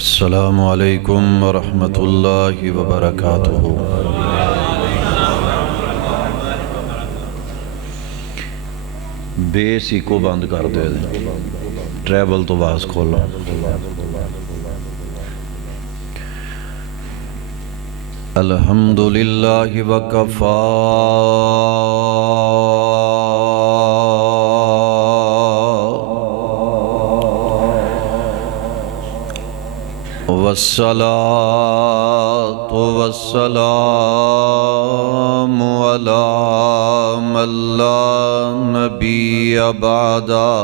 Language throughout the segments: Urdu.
السلام علیکم ورحمۃ اللہ وبرکاتہ۔ بیس ہی کو بند کر دے دیں، ٹریبل تو باز کھولو۔ الحمدللہ وکفا والصلاة والسلام على من لا نبي بعده۔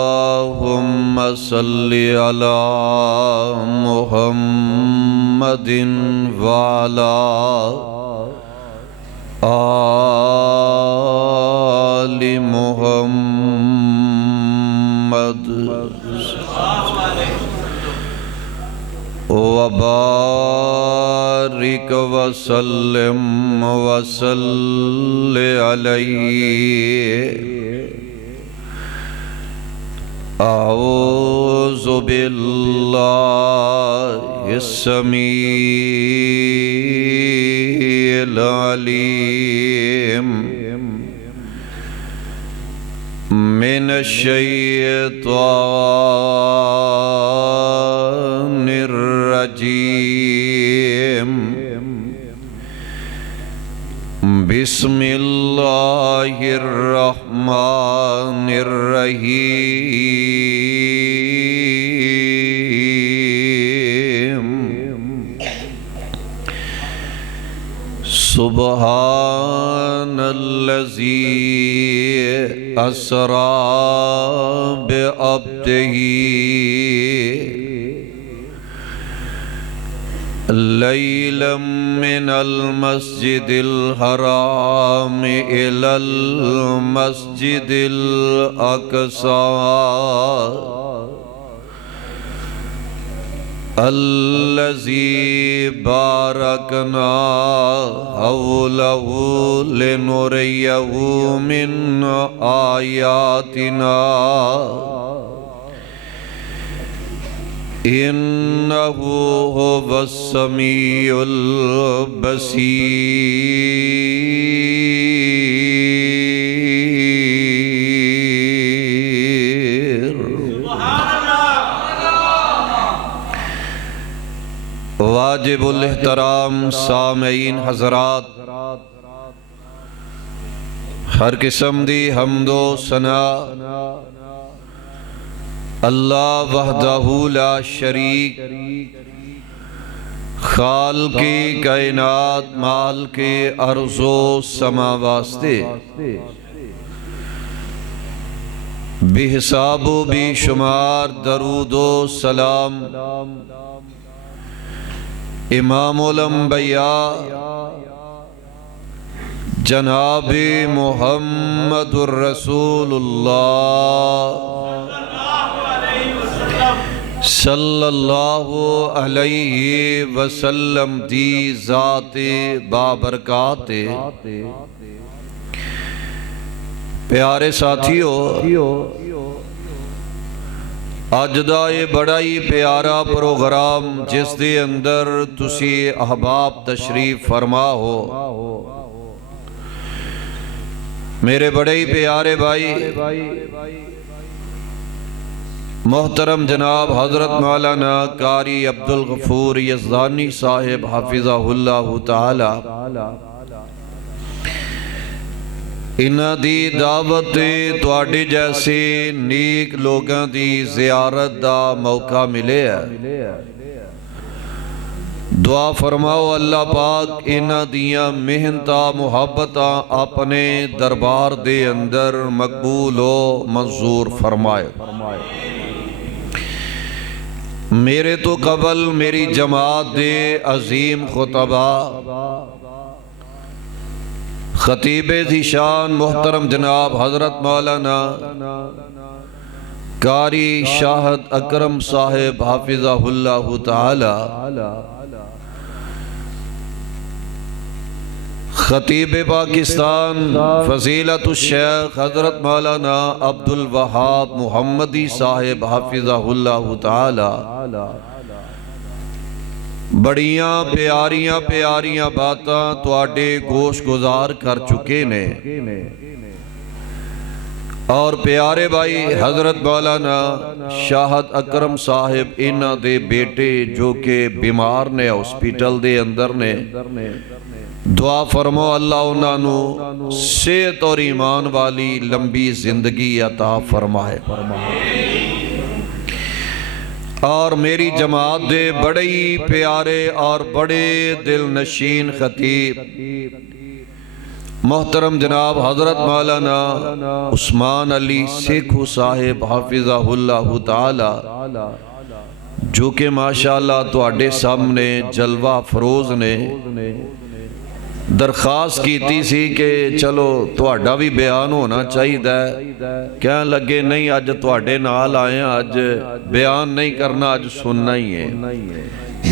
اللهم صل على محمد وعلى آل محمد وبارك وسلم وصل عليه۔ اعوذ باللہ السمیع العلیم من الشیطان الرجیم۔ بسم اللہ الرحمن الرحیم۔ سبحان الذی اسری بعبدہ لیلا من المسجد الحرام إلى المسجد الأقصى الذي باركنا حوله لنريه من آياتنا إنه هو السميع البصير۔ واجب الاحترام سامعین حضرات، ہر قسم دی حمد و ثنا اللہ وحدہ لا شریک، خالق کائنات مالک ارض و سما واسطے بے حساب و بے شمار درود و سلام امام الانبیاء جناب محمد الرسول اللہ صلی اللہ علیہ وسلم دی ذات بابرکات۔ پیارے ساتھیو، اج دا یہ بڑا ہی پیارا پروگرام جس دے اندر تسی احباب تشریف فرما ہو، میرے بڑے ہی پیارے بھائی محترم جناب حضرت مولانا قاری عبدالغفور یزدانی صاحب حافظہ اللہ تعالی، انہاں دی دعوت تواڈے جیسے نیک لوگاں دی زیارت دا موقع ملے ہے۔ دعا فرماؤ اللہ پاک انہاں دیاں محنتاں محبتاں اپنے دربار دے اندر مقبول و منظور فرمائے۔ میرے تو قبل میری جماعت دے عظیم خطبہ خطیب ذیشان محترم جناب حضرت مولانا قاری شاہد اکرم صاحب حافظہ اللہ تعالی خطیب پاکستان فضیلت الشیخ حضرت مولانا عبد الوہاب محمدی صاحب حافظہ اللہ تعالی بڑیاں پیاریاں باتاں تواڈے گوش گزار کر چکے نے اور پیارے بھائی حضرت مولانا شاہد اکرم صاحب انہاں دے بیٹے جو کہ بیمار نے ہاسپٹل دے اندر نے دعا فرمو اللہ انہاں نو صحت اور ایمان والی لمبی زندگی عطا فرمائے اور میری جماعت دے بڑے ہی پیارے اور بڑے دل نشین خطیب محترم جناب حضرت مولانا عثمان علی سیکھو صاحب حافظہ اللہ تعالی جو کہ ماشاءاللہ تواڈے سامنے جلوہ فروز نے درخواست کیتی سی کہ چلو تواڈا بھی بیان ہونا چاہیے کہنے لگے نہیں آج تواڈے نال آئے آج بیان نہیں کرنا آج سننا ہی ہے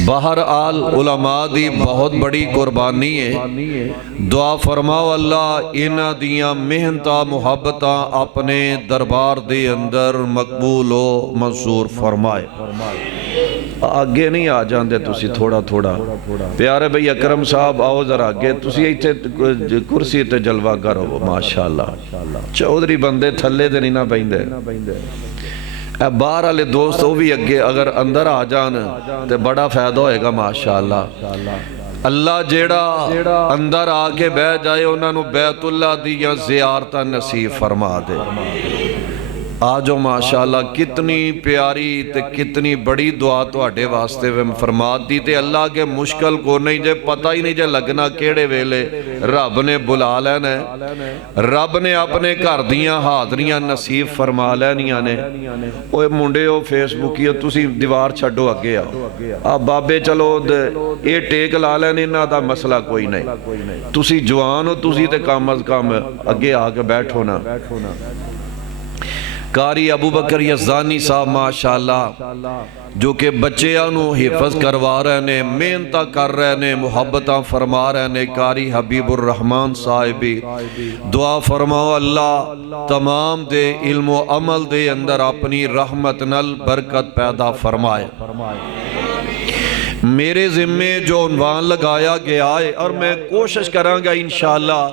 بہرحال علماء دی بہت بڑی قربانی ہے دعا فرماؤ اللہ انہاں دیاں محنتاں محبتاں اپنے دربار دے اندر مقبول و منظور فرمائے آگے نہیں آ جاندے تسی تھوڑا پیارے بھئی اکرم صاحب آؤ ذرا آگے تسی ایتھے کرسی تے جلوہ کرو ماشاءاللہ چودھری بندے تھلے دے نہیں نہ بیندے باہر والے دوست وہ بھی اگے اگر اندر آ جان تے بڑا فائدہ ہوئے گا ماشاءاللہ اللہ جیڑا اندر آ کے بہ جائے انہاں نو بیت اللہ دیاں زیارتاں نصیب فرما دے آجو ماشاءاللہ کتنی پیاری تے کتنی بڑی دعا تو اٹھے واسطے میں فرمات دی تے اللہ کے مشکل کو نہیں جے پتہ ہی نہیں جے لگنا کیڑے ویلے رب نے بلا لینا ہے رب نے اپنے گھر دیاں حاضریاں نصیب فرما لینیاں نے اوے منڈے ہو فیس بکیو تسی دیوار چھڑو اگے آؤ بابے چلو اے ٹیک لا لینے نہ دا مسئلہ کوئی نہیں تسی جوان ہو تسی تے کام از کام اگے آگے بیٹھو نا قاری ابو بکر یزدانی صاحب ماشاءاللہ جو کہ بچیاں نو حفظ کروا رہے نے محنتاں کر رہے نے محبتاں فرما رہے نے قاری حبیب الرحمن صاحبی دعا فرماؤ اللہ تمام دے علم و عمل دے اندر اپنی رحمت نل برکت پیدا فرمائے میرے ذمے جو عنوان لگایا گیا ہے اور میں کوشش کروں گا انشاءاللہ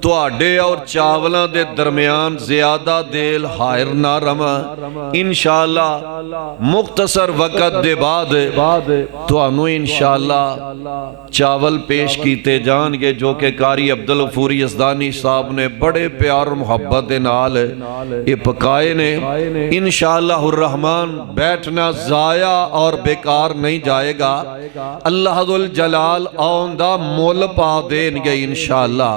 تو آڈے اور چاولاں دے درمیان زیادہ دیل حائر نہ رما انشاءاللہ مختصر وقت دے بعد تو انو انشاءاللہ چاول پیش کیتے جان گے جو کہ قاری عبدالغفور یزدانی صاحب نے بڑے پیار محبت دے نال یہ پکائے نے انشاءاللہ الرحمن بیٹھنا ضائع اور بیکار نہیں جائے گا اللہ ذوالجلال آندہ مول پا دین گے انشاءاللہ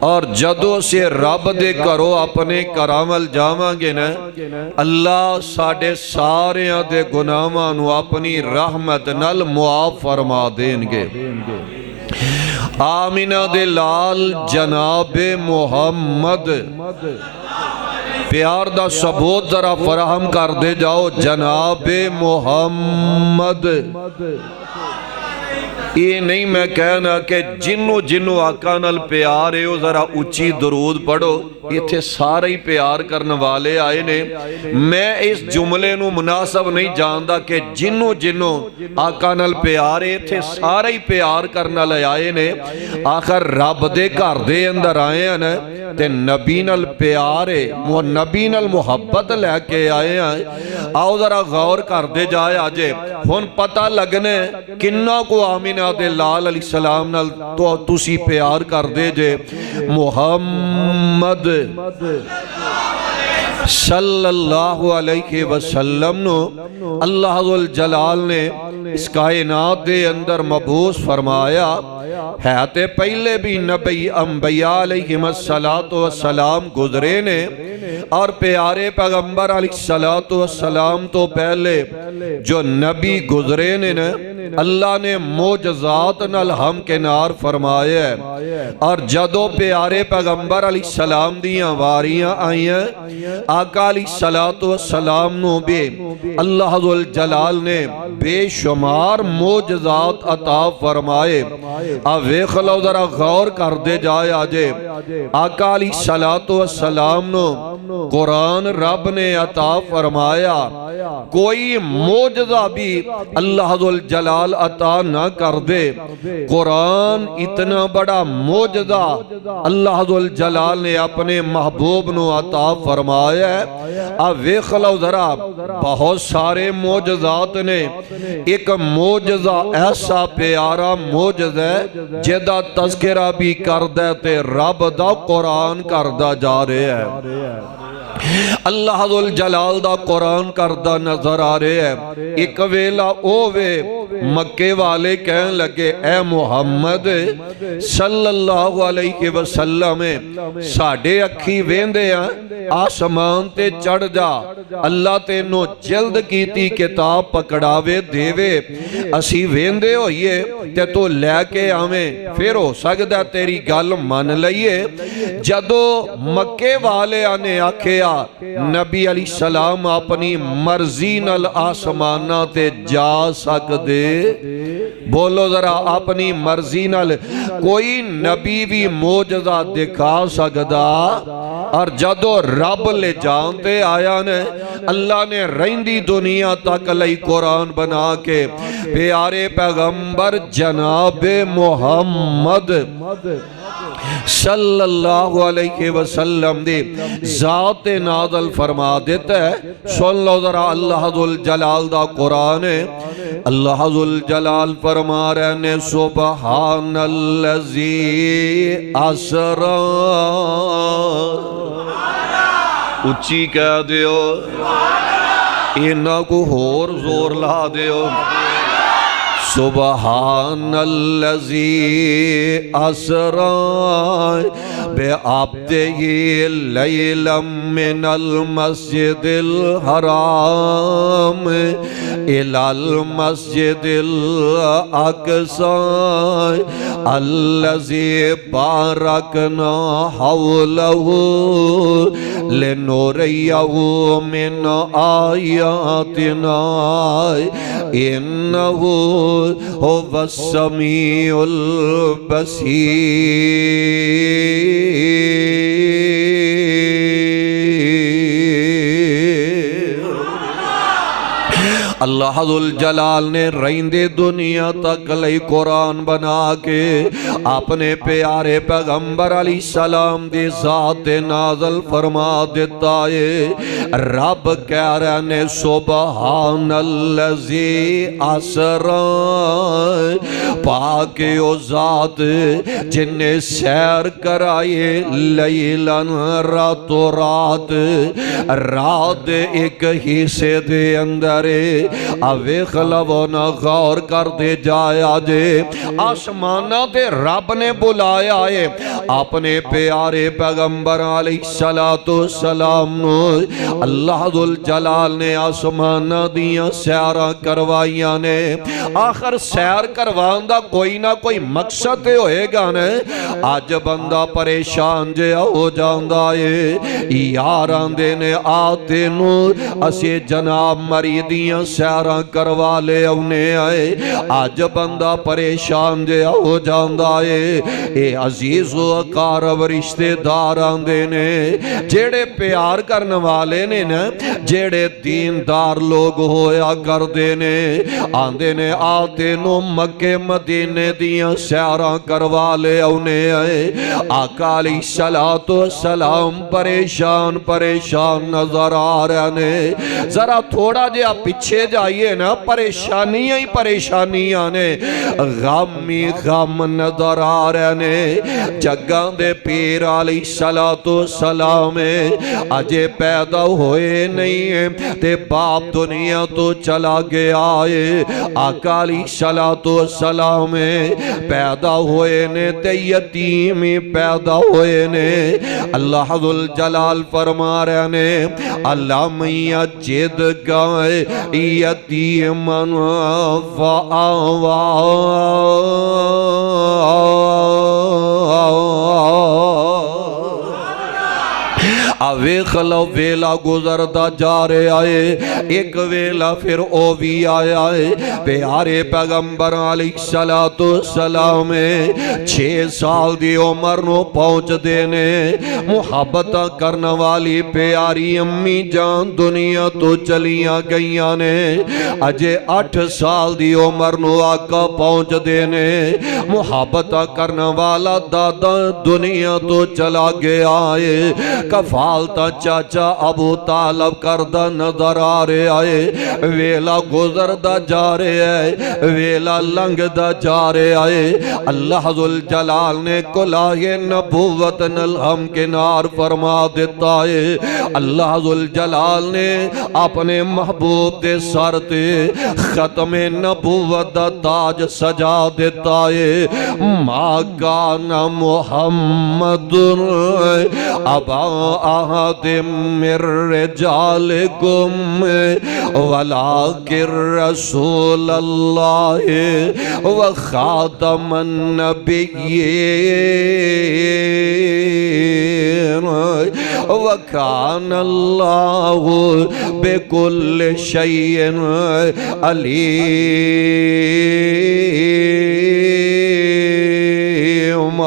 اور جدو سے رب دے کرو اپنے کرامل جاواں گے نا اللہ ساڑھے سارے دے گناہاں اپنی رحمت نل معاف فرما دیں گے آمینہ دے لال جناب محمد پیار دا ثبوت ذرا فراہم کر دے جاؤ جناب محمد یہ نہیں میں کہنا کہ جنو آقا نال پیار ہے وہ ذرا اچھی درود پڑھو یہ تھے سارے ہی پیار کرنے والے آئے نے میں اس جملے نو مناسب نہیں جاندہ کہ جنو آقا نال پیار ہے تھے سارے ہی پیار کرنے لے آئے نے آخر رب دے گھر دے اندر آئے ہیں تے نبی نال پیار ہے وہ نبی نال محبت لے کے آئے ہیں آؤ ذرا غور کر دے جائے آجے ہون پتہ لگنے کنہ کو آمینہ دے لال علیہ السلام نال تو تسی پیار کر دے جے محمد صلی اللہ علیہ وسلم نو اللہ ذوالجلال نے اس کائنات دے اندر مبعوث فرمایا ہے تے پہلے بھی نبی انبیاء علیہ السلام گزرے نے اور پیارے پیغمبر علیہ السلام تو پہلے جو نبی گزرے نے اللہ نے معجزات نال ہم کنار فرمایا ہے اور جدو پیارے پیغمبر علیہ السلام دیاں واریاں آئیاں آقا علیہ السلام نو بے اللہ ذوالجلال نے بے شمار معجزات عطا فرمائے اب ویکھ لو ذرا غور کر دے جائے آجے آقا علیہ السلام نو قرآن رب نے عطا فرمایا کوئی معجزہ بھی اللہ ذوالجلال عطا نہ کر دے قرآن اتنا بڑا معجزہ اللہ ذوالجلال نے اپنے محبوب نو عطا فرمایا ہے اب ویکھ لو ذرا بہت سارے معجزات نے ایک معجزہ ایسا پیارا معجزہ ہے جدا تذکرہ بھی کر دیتے رب دا قرآن کردہ جا رہے ہیں اللہ ذوالجلال دا قرآن کردہ نظر آ رہے ہیں ایک ویلا اووے مکے والے کہن لگے اے محمد صلی اللہ علیہ وسلم ساڑھے اکھی ویندے ہیں آسمان تے چڑھ جا اللہ تے نو جلد کیتی کتاب پکڑاوے دیوے اسی ویندے ہوئیے تے تو لے کے آمیں پھر ہو سکتا تیری گل من لئیے جدو مکے والے آنے آکھے نبی علیہ السلام اپنی مرضی نال آسمانہ تے جا سکدے بولو ذرا اپنی مرضی نال کوئی نبی بھی معجزہ دکھا سکدا اور جدو رب لے جانتے آیا نے اللہ نے رہندی دنیا تک لئی قرآن بنا کے پیارے پیغمبر جناب محمد صلی اللہ علیہ وسلم دی ذات نازل فرما دیتا ہے سن لو ذرا اللہ ذوالجلال دا قرآن ہے اللہ ذوالجلال فرما رہے نے سبحان اللذی اسرا اچھی کہہ دیو اینا کو ہور زور لا دیو سبحان اللذی اسرا بے عبدہ لیلا من المسجد الحرام الى المسجد الاقصى اللذی بارکنا حولہ لنوریہ من آیاتنا انہو هو السمیع البصیر اللہ ذوالجلال نے رہندے دنیا تک لئی قرآن بنا کے اپنے پیارے پیغمبر علیہ السلام دی ذات نازل فرما دیتا ہے رب کہہ رہے نے سبحان اللذی اسرا پاک او ذات جن نے سیر کرائے لیلن رات و رات رات ایک حصے دے اندر اوے خلونا غور کر دے جایا جے آسمانہ دے رب نے بلایا ہے اپنے پیارے پیغمبر علیہ السلام نو اللہ ذوالجلال نے آسمانہ دیاں سیارہ کروائیاں نے آخر سیر کروان دا کوئی نہ کوئی مقصد ہوئے گا نے آج بندہ پریشان جے ہو جاندہ ہے یاران دینے آتے نو اسی جناب مریدیاں سیارہ کروا لے انہیں آئے آج بندہ پریشان جے ہو جاندہ ہے اے عزیز و اقارب رشتے دار آندے نے جیڑے پیار کرنے والے نے جیڑے دیندار لوگ ہویا کر دینے آندے نے آتے نو مکہ مدینے دیاں سیارہ کروا لے انہیں آئے آقا علیہ السلام پریشان نظر آ رہے نے ذرا تھوڑا جے آپ پیچھے جائیے نا پریشانیاں ہی پریشانیاں نے غمی غم نظر آ رہے نے جگاں دے پیر علیہ السلام اجے پیدا ہوئے نہیں ہیں تے باپ دنیا تو چلا گیا ہے آقا علیہ السلام پیدا ہوئے نے تے یتیم پیدا ہوئے نے اللہ ذوالجلال فرما رہے نے اللہ میاں جد گائے یتیما فآویٰ ویخ لو ویلا گزرتا جا رہے آئے ایک ویلا پھر او بھی آیا ہے پیارے پیغمبر علیہ السلام 6 سال دی عمر نو پہنچ دینے محبت کرنا والی پیاری امی جان دنیا تو چلیاں گئیاں نے اجے 8 سال دی عمر نو آقا پہنچ دینے محبت کرنا والا دادا دنیا تو چلا گیا ہے کفالتا چاچا ابو طالب کردہ نظر آ رہے آئے ویلا گزردہ جا رہے آئے ویلا لنگدہ جا رہے آئے اللہ ذوالجلال نے کلاہ نبوت نلہم کنار فرما دیتا ہے اللہ ذوالجلال نے اپنے محبوب دے سر تے ختم نبوت دا تاج سجا دیتا ہے ما کان محمد ابا احد من رجالکم ولکن رسول اللہ وخاتم النبیین وکان اللہ بکل شیء علیم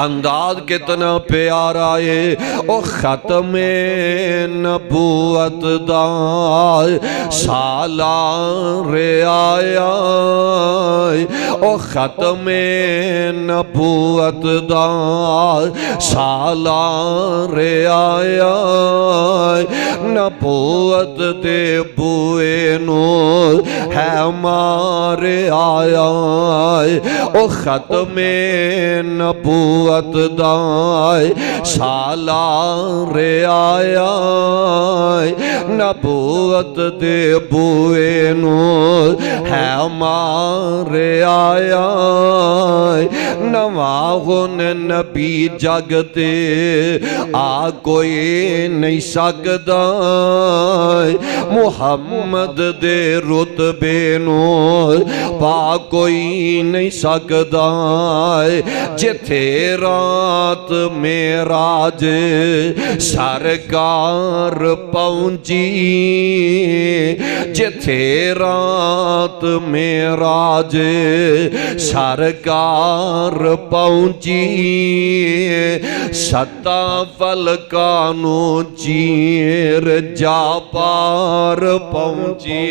انداز کتنا پیارا ہے او ختم نبوت دا سالار آیا او ختم نبوت دا سالار آیا نبوت دے بوئے نور ہے مارے آیا او ختم نبوت دائے سالار آیا نبوت دے بوئے نور ہے مارے آیا نواغن نبی جگتے آ کوئی نہیں سکتا محمد دے رتبے نور پا کوئی نہیں سکتا جتھے رات معراج سرکار پہنچی جتھے رات معراج سرکار پہنچی 7 فلکانو چیر جا پار پہنچی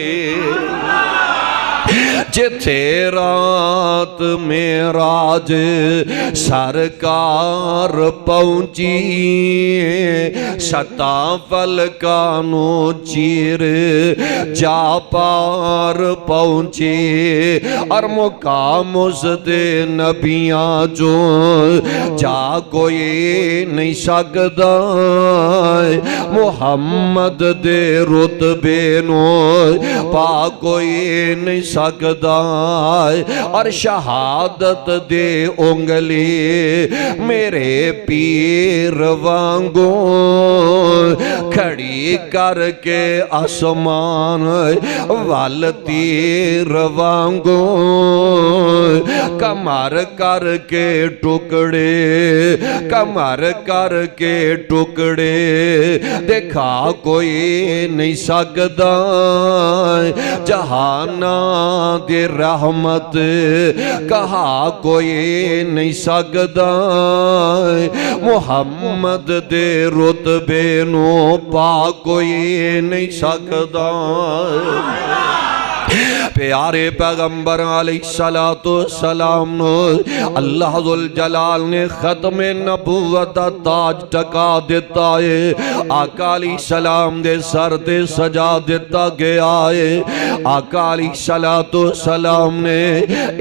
جتھے رات معراج سرکار پہنچی 7 فلکانو چیر جا پار پہنچی اور مقام اس دے نبیاں جو جا کوئی نہیں سکتا محمد دے رتبے نو پا کوئی نہیں سکتا اور شہادت دے انگلی میرے پیر وانگو کھڑی کر کے آسمان وال تیر وانگو کمر کر کے ٹکڑے کمر کر کے ٹکڑے دیکھا کوئی نہیں سکتا جہانا دی رحمت کہا کوئی نہیں سکتا محمد دے رتبے نو پا کوئی نہیں سکتا پیارے پیغمبر علیہ السلام نو اللہ ذوالجلال نے ختم نبوت دا تاج ٹکا دیتا ہے آقا علیہ السلام دے سر تے سجا دیتا گیا ہے آقا علیہ السلام نے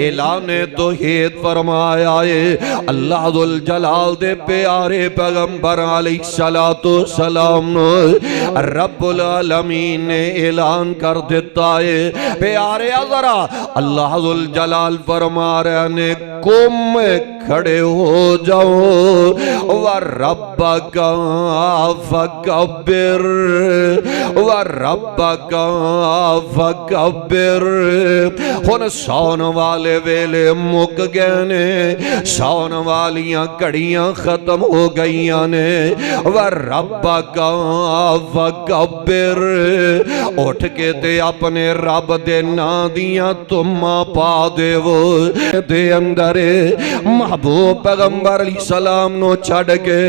اعلان توحید فرمایا ہے اللہ ذوالجلال دے پیارے پیغمبر علیہ السلام نو رب العالمین نے اعلان کر دیتا ہے پیارے پیارے ذرا اللہ ذل جلال فرما رہے نے قم کھڑے ہو جاؤ وَرَبَّكَ فَكَبِّرْ وَرَبَّكَ فَكَبِّرْ ہن سون والے ویلے مک گئے نے سون والیاں کڑیاں ختم ہو گئیاں نے وَرَبَّكَ فَكَبِّرْ اٹھ کے تے اپنے رب دے نا دیاں تمہ پا دے وہ دے اندر محبوب پیغمبر علیہ السلام نو چھڑ کے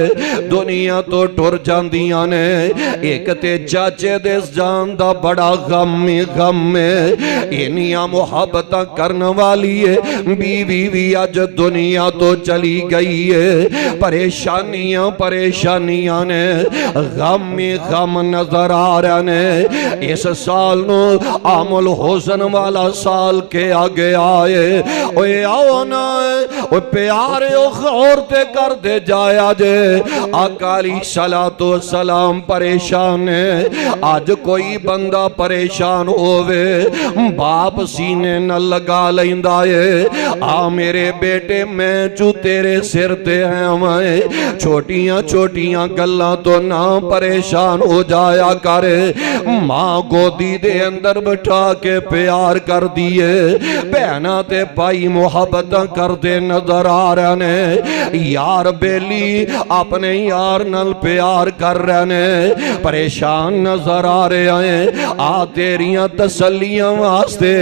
دنیا تو ٹر جاندیاں نے ایک تے چاچے دے جان دا بڑا غم میں انیاں محبتاں کرن والی ہے بیوی بھی آج دنیا تو چلی گئی ہے پریشانیاں نے غم نظر آ رہے نے اس سال نو عام الحزن والا سال کے آگے آئے اوے آؤ نا اوے پیارے او غور تے کر دے جایا جے آقا علیہ السلام پریشان ہے آج کوئی بندہ پریشان ہووے باپ سینے نہ لگا لیندہ ہے آ میرے بیٹے میں جو تیرے سر تے ہیں میں چھوٹیاں گلاں تو نہ پریشان ہو جایا کرے ماں گودی دے اندر بٹھا کے پیار کر دیے بہنا تے پائی محبت کر دے نظر آ رہے نے یار بیلی اپنے یار نل پیار کر رہے نے پریشان نظر آ رہے ہیں آ تیریاں تسلیاں واسطے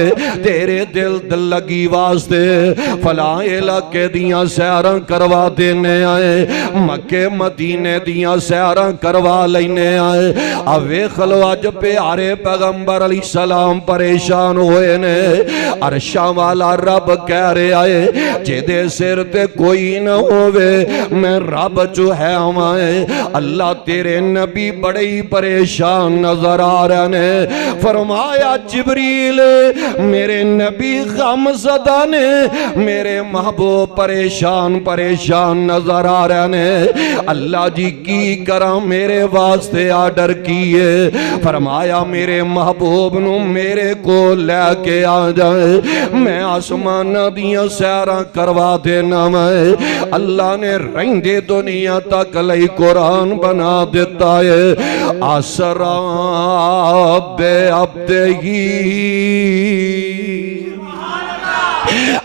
تیرے دل لگی واسطے فلاں علاقے دیاں سیراں کروا دینے آئے مکے مدینے دیاں سیراں کروا لینے آئے اوے خلواج پیارے پیغمبر علیہ السلام پریشان ہوئے نے عرشاں والا رب کہہ رہے آئے جدے سر تے کوئی نہ ہوئے میں رب جو ہے ہمائے اللہ تیرے نبی بڑے ہی پریشان نظر آ رہے نے فرمایا جبریل میرے نبی غم زدہ نے میرے محبوب پریشان نظر آ رہے نے اللہ جی کی کرم میرے واسطے آڈر کیے فرمایا میرے محبوب نو میرے کو لے کے آ جائے میں آسمان دیاں سیراں کروا دینا میں اللہ نے رہندے دنیا تک لئی قرآن بنا دیتا ہے آسرا بے عبدہی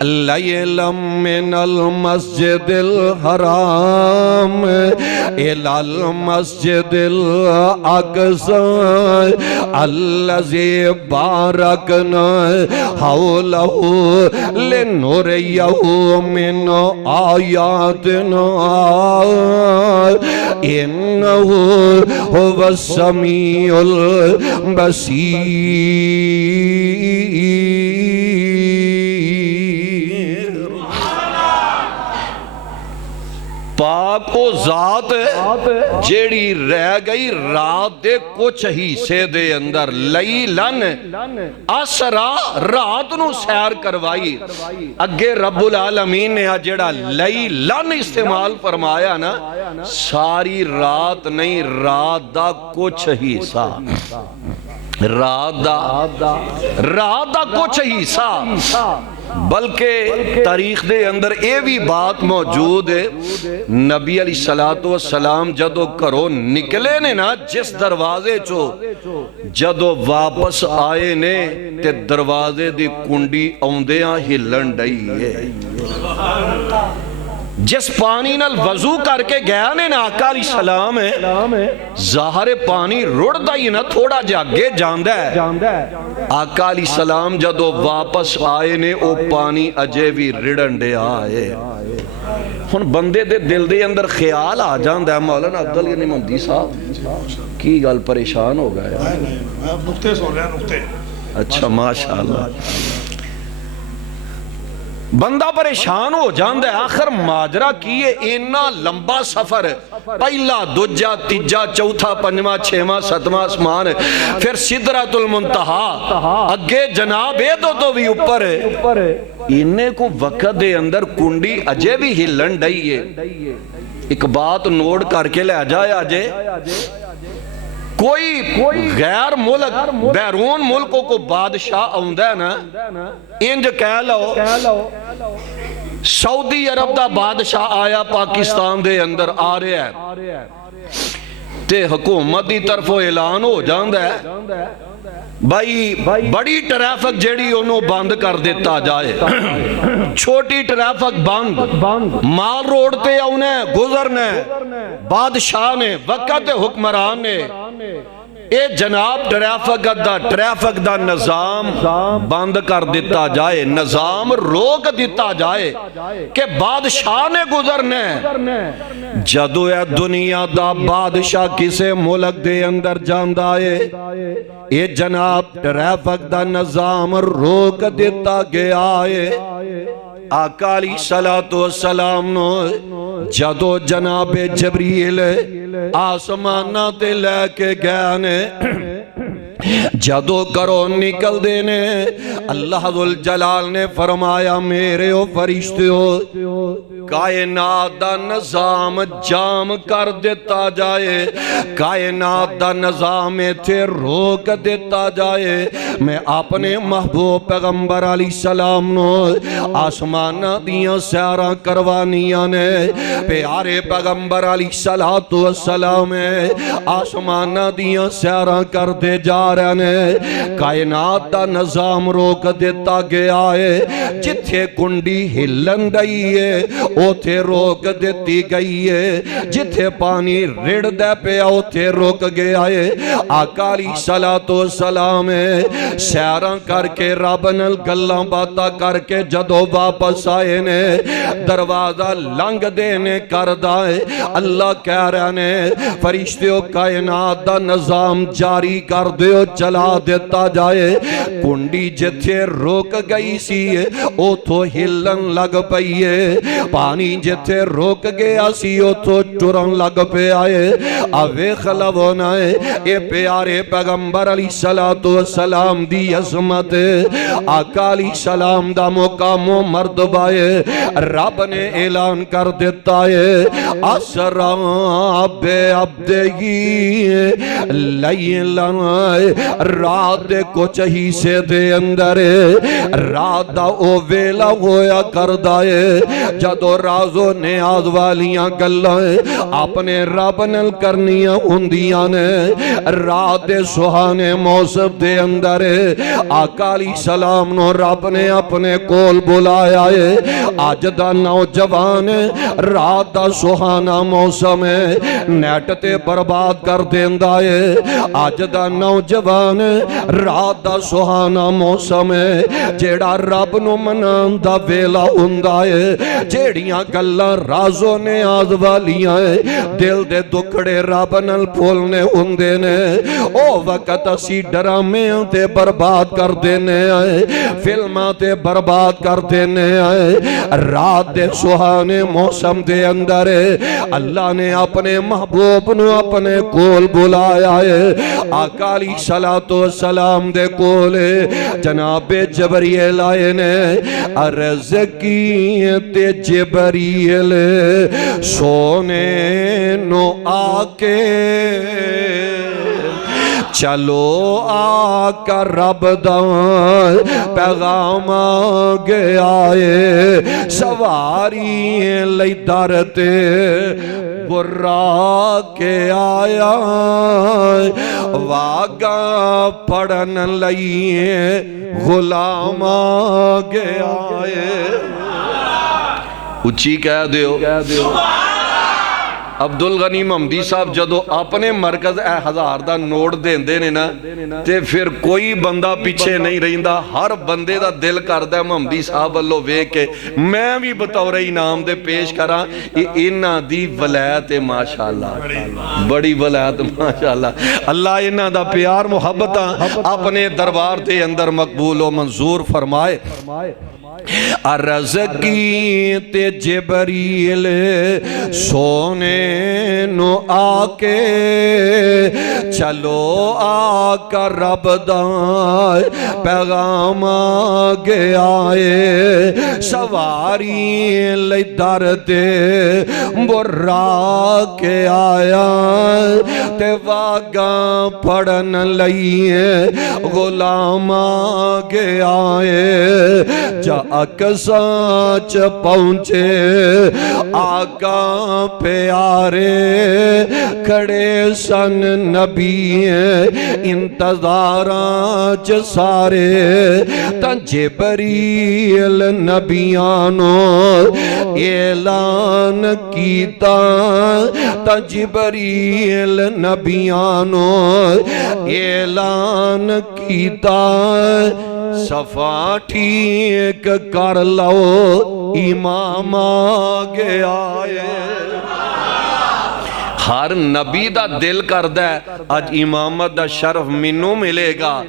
لیلا من المسجد الحرام الى المسجد الاقصى الذي باركنا حوله لنريه من آياتنا انه هو السميع البصير پاک او ذات جیڑی رہ گئی رات دے کچھ حصے دے اندر لیلن اسرا رات نو سیر کروائی اگے رب العالمین نے جیڑا لیلن استعمال فرمایا نا ساری رات نہیں رات دا کچھ حصہ رات دا کچھ حصہ بلکہ تاریخ دے اندر اے بھی بات موجود ہے نبی علیہ السلام جدو کرو نکلے نے نا جس دروازے چو جدو واپس آئے نے تے دروازے دی کنڈی اوندیاں ہلن ڈائی ہے جس پانی نال وضو کر کے گیا نے نا آقا علیہ السلام ہے ظاہر پانی رڑ ہی نا تھوڑا جاگے جاندہ ہے آقا علیہ السلام جدو واپس آئے نے او پانی اجے بھی رڑن دے آئے ہن بندے دے دل دے اندر خیال آ جاندہ ہے مولانا عبدال یعنی مندی صاحب کی گل پریشان ہو گیا نکتے سو رہے ہیں نکتے اچھا ماشاءاللہ بندہ پریشان ہو جاندہ ہے آخر ماجرہ کیے اینا لمبا سفر پہلا دوجہ تیجہ چوتھا پنجمہ چھیمہ ستمہ اسمان پھر سدرۃ المنتہا اگے جناب تو بھی اوپر ہے انہیں کو وقت دے اندر کنڈی اجے بھی ہلن ڈائی ہے ایک بات نوٹ کر کے لے جائے آجے کوئی غیر ملک بیرون ملکوں کو بادشاہ آؤندا ہے نا انج کہہ لو سعودی عرب دا بادشاہ آیا پاکستان دے اندر آ رہا ہے تے حکومت دی طرف اعلان ہو جاندا ہے بھائی بڑی ٹریفک جیڑی انہوں بند کر دیتا جائے چھوٹی ٹریفک بند مال روڈ تے انہیں گزرنے بادشاہ نے وقت حکمران نے اے جناب ٹریفک دا نظام بند کر دیتا جائے نظام روک دیتا جائے کہ بادشاہ نے گزرنے جدو اے دنیا دا بادشاہ کسے ملک دے اندر جاندہ ہے اے جناب ٹریفک دا نظام روک دیتا گیا ہے آقا علیہ السلام نو جدو جناب جبریل آسمانہ تے لے کے گیا نے جدو کرو نکل دینے اللہ ذوالجلال نے فرمایا میرے او فرشتے ہو کائنات دا نظام جام کر دیتا جائے کائنات دا نظام تھے روک دیتا جائے میں اپنے محبوب پیغمبر علیہ السلام نو آسمانہ دیاں سیارہ کروانیاں نے پیارے پیغمبر علیہ السلام آسمانہ دیاں سیارہ کر دے جا رہے نے کائنات دا نظام روک دیتا گیا ہے جتھے کنڈی ہلن دئی ہے اوتھے روک دیتی گئی ہے جتھے پانی رڑ دے پہ اوتھے روک گیا ہے آقا علیہ السلام سیارہ کر کے رب نال گلاں باتاں کر کے جدو واپس آئے نے دروازہ لنگ دینے کر دائے اللہ کہہ رہے نے فرشتیوں کائنات دا نظام جاری کر دیو چلا دیتا جائے کنڈی جتھے روک گئی سی اوتھو ہلن لگ پئیے پانی جتھے روک گیا سی اوتھو ٹرن لگ پہ آئے اوے خلونا ہے اے پیارے پیغمبر علیہ السلام دی عظمت آقا علیہ السلام دا مقام و مرتبہ رب نے اعلان کر دیتا ہے اسرا بعبدہ لیلا رات کچھ ہی سے دے اندر رات دا او ویلا ہویا کر دائے جدو رازو نیاز والیاں گلائیں اپنے رب نل کرنیاں ہندیاں نے رات سہانے موسم دے اندر آقا علیہ السلام نو رب نے اپنے کول بلایا ہے آج دا نوجوان رات دا سہانا موسم نیٹ تے برباد کر دیندہ ہے آج دا نوجوان رات دا سہانا موسم جیڑا رب نو منان دا ویلا ہوندا ہے جیڑیاں گلاں رازو نیاز والیاں دل دے دکھڑے رب نال پھولنے ہوندے نے او وقت اسی ڈرامے تے برباد کر دینے آئے فلماں تے برباد کر دینے آئے رات دے سہانے موسم دے اندر اللہ نے اپنے محبوب نو اپنے کول بلایا ہے آقا علیہ السلام دے کولے جناب جبریل آئے نے عرض کی جبریل سونے نو آکے چلو آقا رب دان پیغام گیا ہے سواری لئی درتے برا کے آیا واگا پڑھن لئیے غلام گیا ہے اچھی کہہ دیو عبدالغنی محمدی صاحب جدو اپنے مرکز اے ہزار دا نوٹ دیندے نے نا تے پھر کوئی بندہ پیچھے نہیں رہندا ہر بندے دا دل کردہ محمدی صاحب اللہ وے کے میں بھی بطور انعام دے پیش کراں انہاں دی ولایت ماشاءاللہ بڑی ولایت ماشاءاللہ اللہ انہاں دا پیار محبتاں اپنے دربار دے اندر مقبول و منظور فرمائے عرض کی تے جبریل سونے نو آکے چلو آقا رب دائے پیغام آگے آئے سواری لئی درد برا کے آیا تے واگاں پڑھن لئیے غلام آگے آئے جا اکسانچ پہنچے آقا پیارے کھڑے سن نبی انتظارانچ سارے تا جبریل نبیانو اعلان کیتا تا جبریل نبیانو اعلان کیتا صفا ٹھیک کر لو امام آگے آئے ہر نبی دا دل کردہ ہے آج امامت دا شرف منوں ملے گا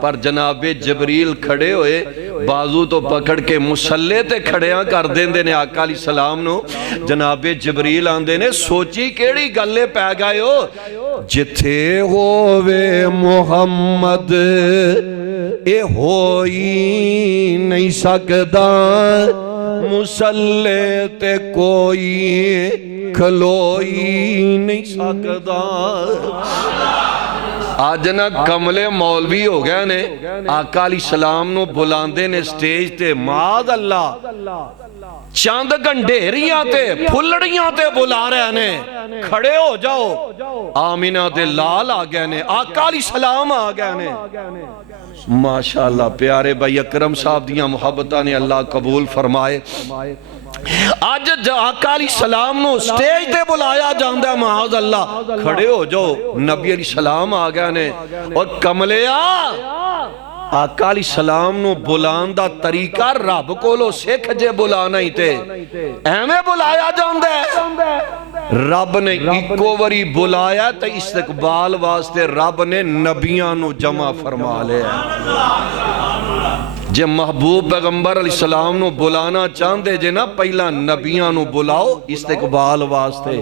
پر جناب جبریل کھڑے ہوئے بازو تو پکڑ کے مسلح تے کھڑیاں کر دیں دے نے آقا علیہ السلام نو جناب جبریل آن دے نے سوچی کیڑی گلے پہ گئے ہو جتھے ہووے محمد اے ہوئی نہیں سکدا مسلح تے کوئی کھلوئی نہیں سکدا آج نا کملے مولوی ہو گئے نے آقا علیہ السلام نو بلاندے نے سٹیج تے معاذ اللہ چاند گنڈیریاں تے پھلڑیاں تے بلا رہے نے کھڑے ہو جاؤ آمینہ دے لال آ گئے نے آقا علیہ السلام آ گئے نے ماشاءاللہ پیارے بھائی اکرم صاحب دیاں محبتہ نے اللہ قبول فرمائے آج آقا علیہ السلام نو سٹیج دے بلایا جاندہ ہے معاذ اللہ کھڑے ہو جو نبی علیہ السلام آ گئے نے اور کملیا آقا علیہ السلام نو بلاندہ طریقہ رب کو لو سکھ جے بلانا ہی تے ایمیں بلایا جاندہ ہے رب نے ایکو وری بلایا تے استقبال واسطے رب نے نبیاں نو جمع فرما لیا جے محبوب پیغمبر علیہ السلام نو بلانا چاندے جے نا پہلا نبیاں نو بلاؤ استقبال واسطے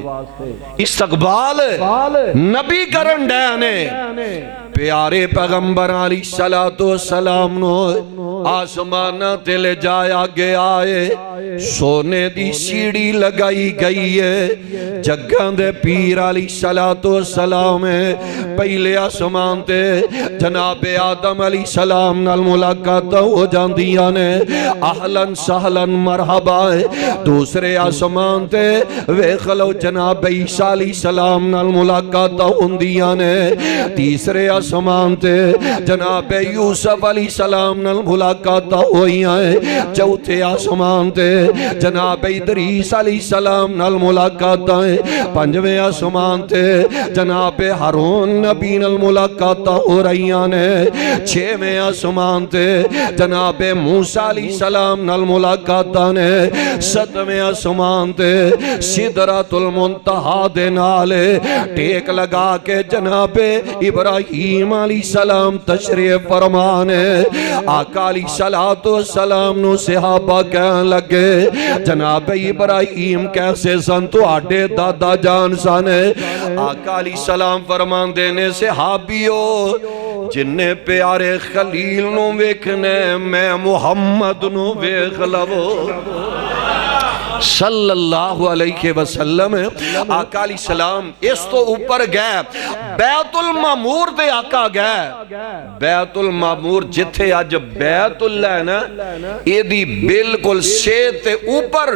استقبال نبی کرن ڈینے پیارے پیغمبر علیہ السلام نو آسمانہ تے لے جایا گیا ہے سونے دی سیڑھی لگائی گئی ہے جگان دے پیر علیہ السلام ہے پہلے آسمان تے جناب آدم علیہ السلام نال ملاقات ہو جاندیاں نے اہلاً سہلاً مرحبا ہے دوسرے آسمان تے ویخلو جناب عیسیٰ علیہ السلام نال ملاقات ہوندیاں نے تیسرے آسمان تے جناب یوسف علیہ السلام نال ملاقات ہوئیاں ہیں چوتھے آسمان تے جناب ادریس علیہ السلام نال ملاقات ہیں پنجویں آسمان تے جناب ہارون نبی نال ملاقات ہو رہیاں نے چھویں آسمان تے جناب موسیٰ علیہ السلام نال ملاقات نے ستویں آسمان تے سدرۃ المنتہا دے نالے ٹیک لگا کے جناب ابراہیم علیہ السلام تشریف فرمانے آقا علیہ السلام نو صحابہ کہن لگے جناب ابراہیم کیسے سن تو آڈے دادا جان سانے آقا علیہ السلام فرمان دینے صحابیو جنہیں پیارے خلیل نو ویکھنے میں محمد نو ویکھ لو صلی اللہ علیہ وسلم آقا علیہ السلام اس تو اوپر گئے بیت المعمور دے آقا گئے بیت المعمور جتھے آج بیت اللہ ہے نا یہ دی بالکل سیتے اوپر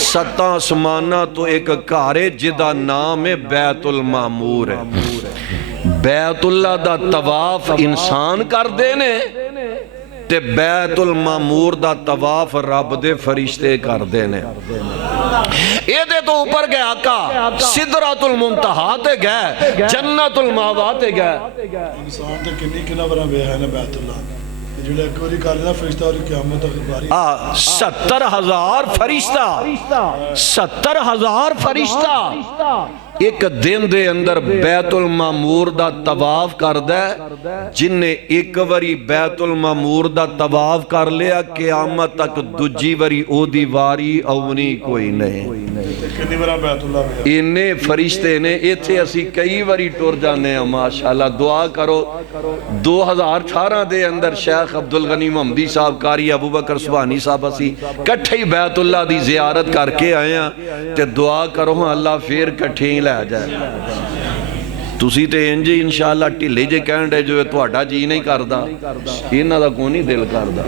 ستاں آسمانہ تو ایک کارے جدا نام ہے بیت المعمور ہے بیت اللہ دا طواف انسان کر دینے تے بیت المعمور دا طواف رب دے فرشتے کر دینے یہ دے تو اوپر گئے آقا سدرۃ المنتہا تے گئے جنت الماوا تے گئے انسان تے کنی کنا برا بے ہے نا بیت اللہ جڑا ایک واری کر لینا فرشتہ اور قیامت تک باری 70,000 فرشتہ 70,000 فرشتہ ایک دن دے اندر بیت المعمور دا طواف کردا ہے. جن نے ایک واری بیت المعمور دا طواف کر لیا قیامت تک دوجی واری او دی واری اونی کوئی نہیں. کتنی بار بیت اللہ گیا اینے فرشتے نے ایتھے اسی کئی واری ٹر جانے ہیں. ماشاءاللہ دعا کرو 2018 دے اندر شیخ عبدالغنی محمدی صاحب قاری ابوبکر سبحانی صاحب اسی کٹھے ہی بیت اللہ دی زیارت کر کے آئے ہیں تے دعا کرو ہاں اللہ پھر کٹھے ہی لے جائے. تسی تے انجی انشاءاللہ ٹھلے جے کہنڈے جو ہے تواڈا جی نہیں کردا انہاں دا کون نہیں دل کردا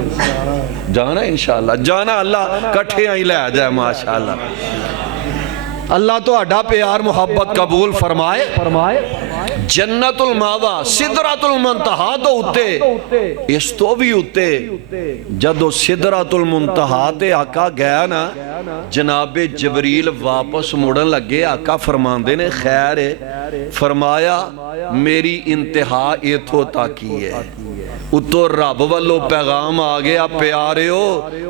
جانا انشاءاللہ جانا اللہ کٹھے ہی لے جائے. ماشاءاللہ اللہ تواڈا پیار محبت قبول فرمائے. جنت الماوا سدرۃ المنتہا تو اتے اس تو بھی اتے جدو سدرۃ المنتہا تے آقا گیا نا جناب جبریل واپس مڑن لگے. آقا فرماندے نے خیر ہے. فرمایا میری انتہا ایتھو تاکی ہے. اتو رب والو پیغام آگیا پیاریو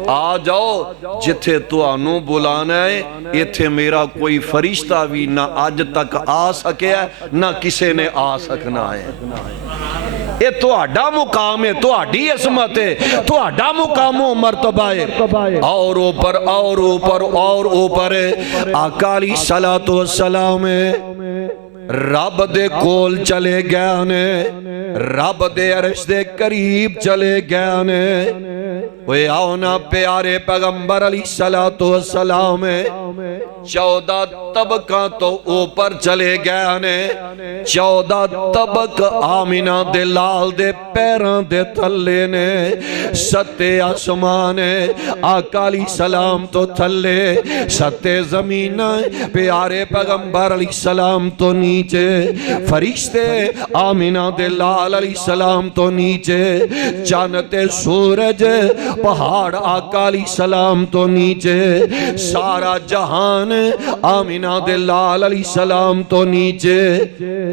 آ جاؤ جتھے تو آنو بلانا ہے. ایتھے میرا کوئی فرشتہ بھی نہ آج تک آ سکے ہے نہ کسے نے آ سکنا ہے. یہ تو آڈا مقام ہے تو آڈی عظمت ہے تو آڈا مقام و مرتبہ ہے. اور اوپر اور اوپر اور اوپر آقا علیہ السلام رب دے کول چلے گیا نے رب دے عرش دے قریب چلے گیا نے. وہ آؤ نا پیارے پیغمبر علیہ السلام 14 طبقہ تو اوپر چلے گیا نے. 14 طبق آمینہ دے لال دے پیران دے تھلے نے. 7 آسمان آقا علیہ السلام تو تھلے 7 زمین پیارے پیغمبر علیہ السلام تو نیچے. فرشتے آمینہ دے لال علیہ السلام تو نیچے. چاند سورج پہاڑ آقا علیہ السلام تو نیچے. سارا جہان آمینہ دے لال علیہ السلام تو نیچے.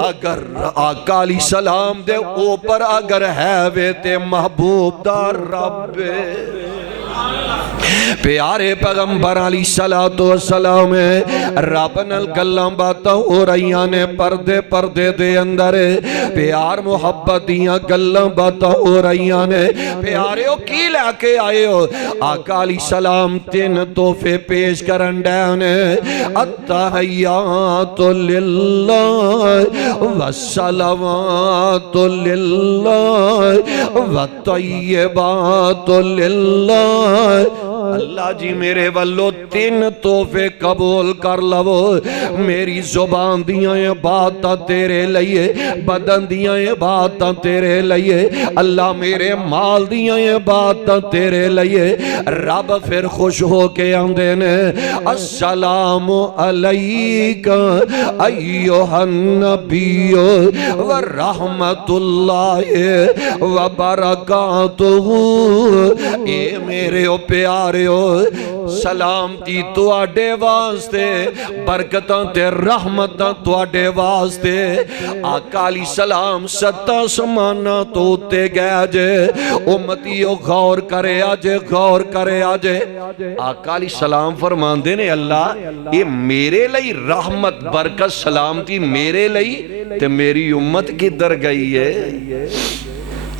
اگر آقا علیہ السلام دے اوپر اگر ہے وے تے محبوب دا رب پیارے پیغمبر علیہ السلام رب نال گلاں باتاں ہو رہیاں نے. پردے پردے دے اندر پیار محبت دیاں گلاں باتاں ہو رہیاں نے. پیاریو کی لے کے آئے ہو؟ آقا علیہ السلام 3 تحفے پیش کرن ڈے نے. التحیات للہ والصلوات للہ والطیبات للہ. اللہ جی میرے والو 3 تحفے قبول کر لو. میری زبان دیاں یہ باتاں تیرے لئے بدن دیاں یہ باتاں تیرے لئے اللہ میرے مال دیاں یہ باتاں تیرے لئے. رب پھر خوش ہو کے آندے نے السلام علیکہ ایوہ النبی ورحمت اللہ وبرکاتہ. اے میرے پیارے سلامتی تو آڈے واسطے برکتاں تے رحمتاں تو آڈے واسطے. آقا علیہ السلام 7 آسماناں تو تے گیا جے. امتیو غور کرے آجے غور کرے آجے. آقا علیہ السلام فرماندے نے اللہ یہ میرے لئی رحمت برکت سلامتی میرے لئی تے میری امت کی در گئی ہے.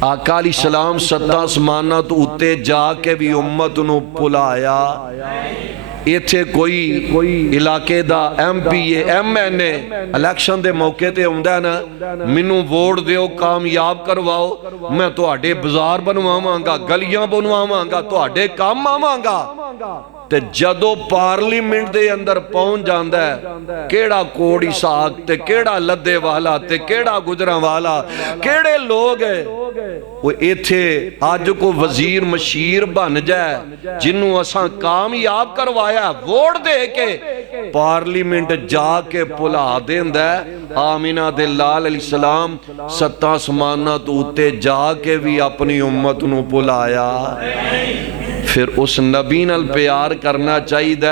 آقا علیہ السلام 7 آسمانہ تو اتے جا کے بھی امت نو پلایا. ایتھے کوئی علاقے دا M P A M N A election دے موقع تے ہوندہ ہے نا منو ووٹ دیو کامیاب کرواؤ میں تو آڈے بزار بنواواں گا گلیاں بنواواں گا تو آڈے کام آواں گا. تے جدو پارلیمنٹ دے اندر پہنچ جاندہ ہے کیڑا کوڑی ساکھ تے کیڑا لدے والا تے کیڑا گجراں والا کیڑے لوگ ہیں وہ ایتھے آج کو وزیر مشیر بن جائے جنہوں اساں کامیاب کروایا ووٹ دے کے پارلیمنٹ جا کے پلا دیندہ ہے. آمینہ دے لال علیہ السلام 7 آسمانہ تو اتے جا کے بھی اپنی امت نو پلایا. پھر اس نبی نال پیار کرنا چاہیے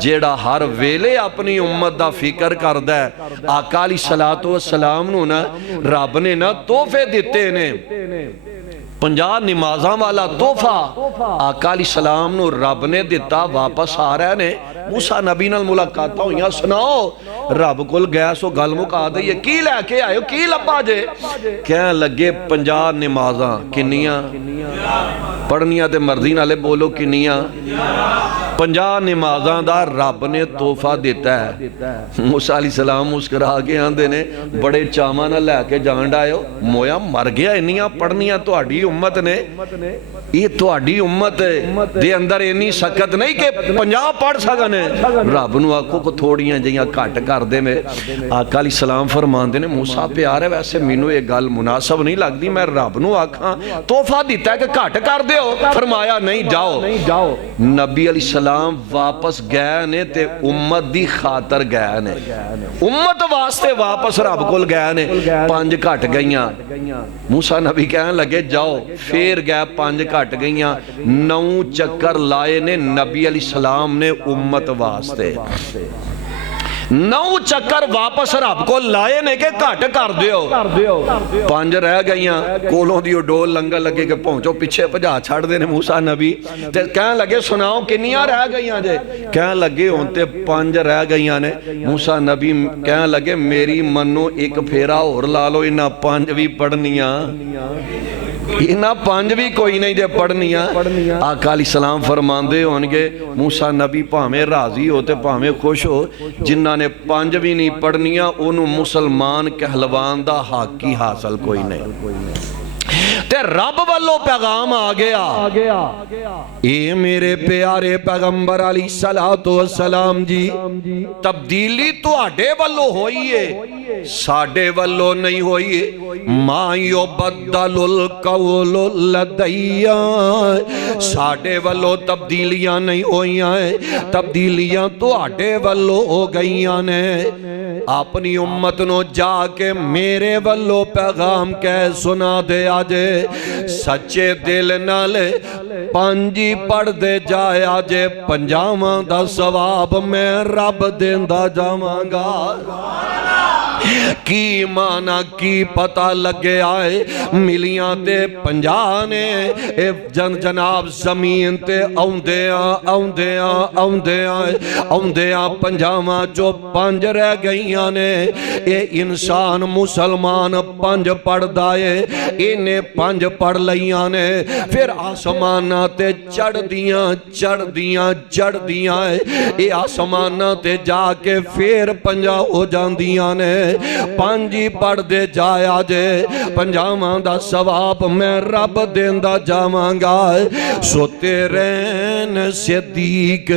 جیڑا ہر ویلے اپنی امت دا فکر کردہ ہے. آقا علیہ السلام نو نا رب نے نا تحفے دیتے نے. 50 نمازاں والا تحفہ آقا علیہ السلام نو رب نے دیتا واپس آ رہے نے موسیٰ نبی نال ملاقاتاں ہوئیاں سناؤ رب کول گیا سو گل مکا دئیے کی لے کے آئے ہو کی لبا جے کہنے لگے 50 نمازاں کنیاں پڑھنیاں تے مرضی نالے بولو کنیاں 50 نمازاں دا رب نے تحفہ دیتا ہے موسیٰ علیہ السلام مسکرا کے آندے نے بڑے چاواں نہ لے کے جان آئے ہو مویا مر گیا انیاں پڑھنیاں تہاڈی امت نے یہ تہاڈی امت دے اندر انی سکت نہیں کہ 50 پڑھ سکنے رب نو آکھو کو تھوڑیاں جیاں کٹ کر دے میں آقا علیہ السلام فرمان دے نے موسیٰ پیار ہے ویسے مینوں یہ گل مناسب نہیں لگ دی میں رب نو آکھاں تحفہ دیتا ہے کہ کٹ کر دے ہو فرمایا نہیں جاؤ نبی علیہ السلام واپس گئے نے تے امت دی خاطر گئے نے امت واسطے واپس رب کول گئے نے 5 کٹ گئیاں موسیٰ نبی کہنے لگے جاؤ پھر گئے 5 کٹ گئیاں 9 چکر لائے نے نبی علیہ السلام نے امت واسطے 9 چکر واپس رب کو لائے نے کہ کٹ کر دیو 5 رہ گئیاں کولوں دیو ڈول لنگا لگے کہ پہنچو پیچھے پجا چھڑ دینے موسیٰ نبی تے کہنے لگے سناؤ کنیاں رہ گئیاں جے کہنے لگے ہونتے 5 رہ گئیاں نے موسیٰ نبی کہنے لگے میری منو ایک پھیرا اور لالو انہا 5 بھی پڑھنیاں انہا 5 بھی کوئی نہیں جے پڑھنیاں آقا علیہ السلام فرمان دے ہونگے موسیٰ نبی پاہمیں راضی ہوتے پاہمیں خوش ہو جنہاں نے 5 بھی نہیں پڑھنیاں انہوں مسلمان کہلوان دا حق کی حاصل کوئی نہیں تے رب والو پیغام آ گیا اے میرے پیارے پیغمبر علیہ السلام جی تبدیلی تو آڈے والو ہوئیے ساڈے والو نہیں ہوئیے ما یبدل القول لدیا ساڈے والو تبدیلیاں نہیں ہوئیاں تبدیلیاں تو آڈے والو ہو گئیاں نے اپنی امت نو جا کے میرے والو پیغام کہہ سنا دے آجے سچے دل نالے 5 پڑھ دے جائے آجے 50 دا ثواب میں رب دیندہ جاواں گا کی مانا کی پتہ لگے آئے ملیاں تے 50 نے جناب زمین تے اوندیاں 50 جو 5 رہ گئیاں نے اے انسان مسلمان 5 پڑھ دائے انہیں 5 پڑھ لیاں نے پھر آسمانہ تے چڑھ دیاں اے آسمانہ تے جا کے پھر 50 ہو جاندیاں نے 5 پڑھ دے جایا جے 50 دا ثواب میں رب دیندہ جاواں گا سو تیرین صدیق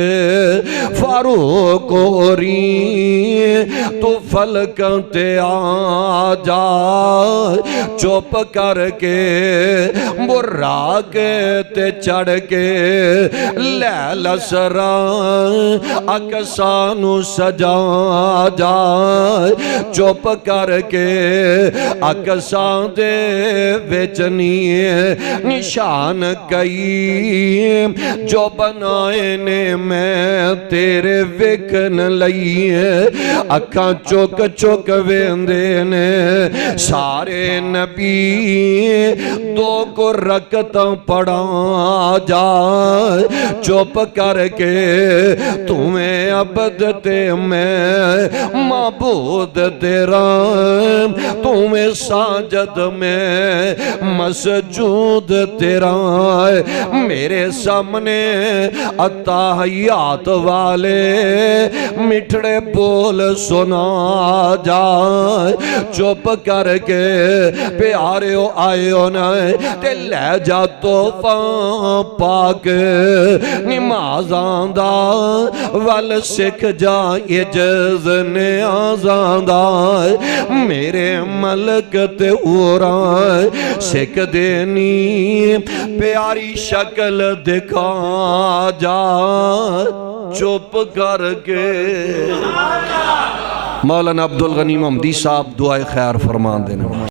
فاروق اوری تو فلکاں تے آ جا چوپ کر کے براق تے چڑھ کے لیل سران اکسانو سجا جا چوپ کر کے اکسان دے وچنی نشان کئی جو بنائے نے میں تیرے وکن لئیے اکھاں چوک چوک ویندے نے سارے نبی 2 کو رکتاں پڑھا جا چوپ کر کے تمہیں عبد تے میں معبود تیرا تمہیں ساجد میں مسجود تیرا میرے سامنے اتحیات والے مٹھڑے بول سنا جا چپ کر کے پیارے ہو آئے ہو نائے تے لے جا توفہ پاک نمازاں دا وال سکھ جا عجز نیازاں دا میرے ملک تے اورائے سکھ دینی پیاری شکل دکھا جا چپ کر کے مولانا عبدالغنی محمدی صاحب دعائے خیر فرمان دینے